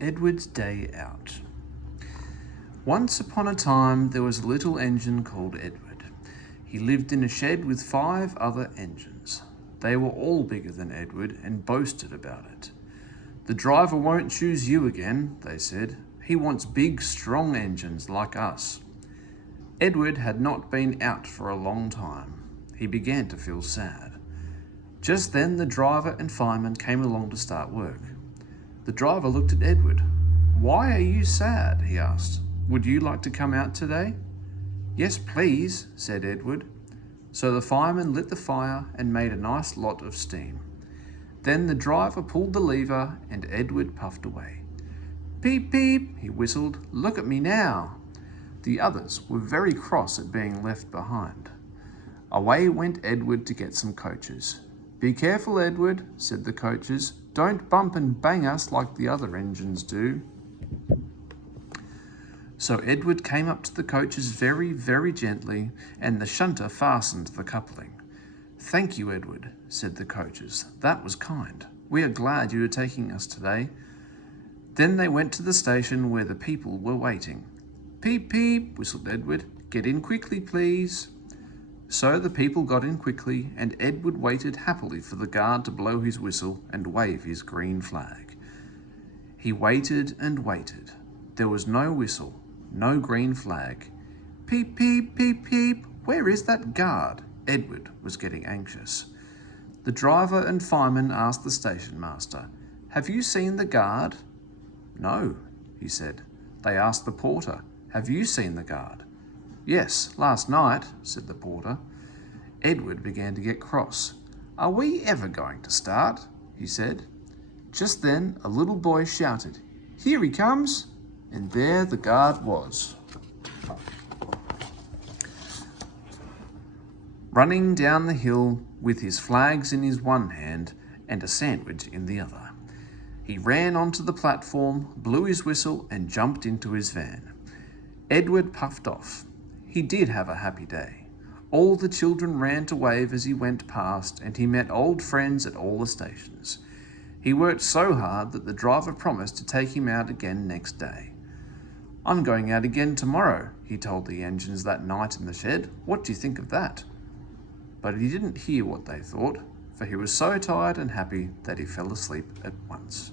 Edward's Day Out. Once upon a time there was a little engine called Edward. He lived in a shed with 5 other engines. They were all bigger than Edward and boasted about it. "The driver won't choose you again," they said. "He wants big, strong engines like us." Edward had not been out for a long time. He began to feel sad. Just then the driver and fireman came along to start work. The driver looked at Edward. "Why are you sad?" he asked. "Would you like to come out today?" "Yes, please," said Edward. So the fireman lit the fire and made a nice lot of steam. Then the driver pulled the lever and Edward puffed away. "Peep, peep," he whistled. "Look at me now." The others were very cross at being left behind. Away went Edward to get some coaches. "Be careful, Edward," said the coaches. "Don't bump and bang us like the other engines do." So Edward came up to the coaches very, very gently, and the shunter fastened the coupling. "Thank you, Edward," said the coaches. "That was kind. We are glad you are taking us today." Then they went to the station where the people were waiting. "Peep, peep," whistled Edward. "Get in quickly, please." So the people got in quickly, and Edward waited happily for the guard to blow his whistle and wave his green flag. He waited and waited. There was no whistle, no green flag. "Peep, peep, peep, peep, where is that guard?" Edward was getting anxious. The driver and fireman asked the station master, "Have you seen the guard?" "No," he said. They asked the porter, "Have you seen the guard?" "Yes, last night," said the porter. Edward began to get cross. "Are we ever going to start?" he said. Just then a little boy shouted, "Here he comes!" And there the guard was, running down the hill with his flags in his one hand and a sandwich in the other. He ran onto the platform, blew his whistle and jumped into his van. Edward puffed off. He did have a happy day. All the children ran to wave as he went past, and he met old friends at all the stations. He worked so hard that the driver promised to take him out again next day. "I'm going out again tomorrow," he told the engines that night in the shed. "What do you think of that?" But he didn't hear what they thought, for he was so tired and happy that he fell asleep at once.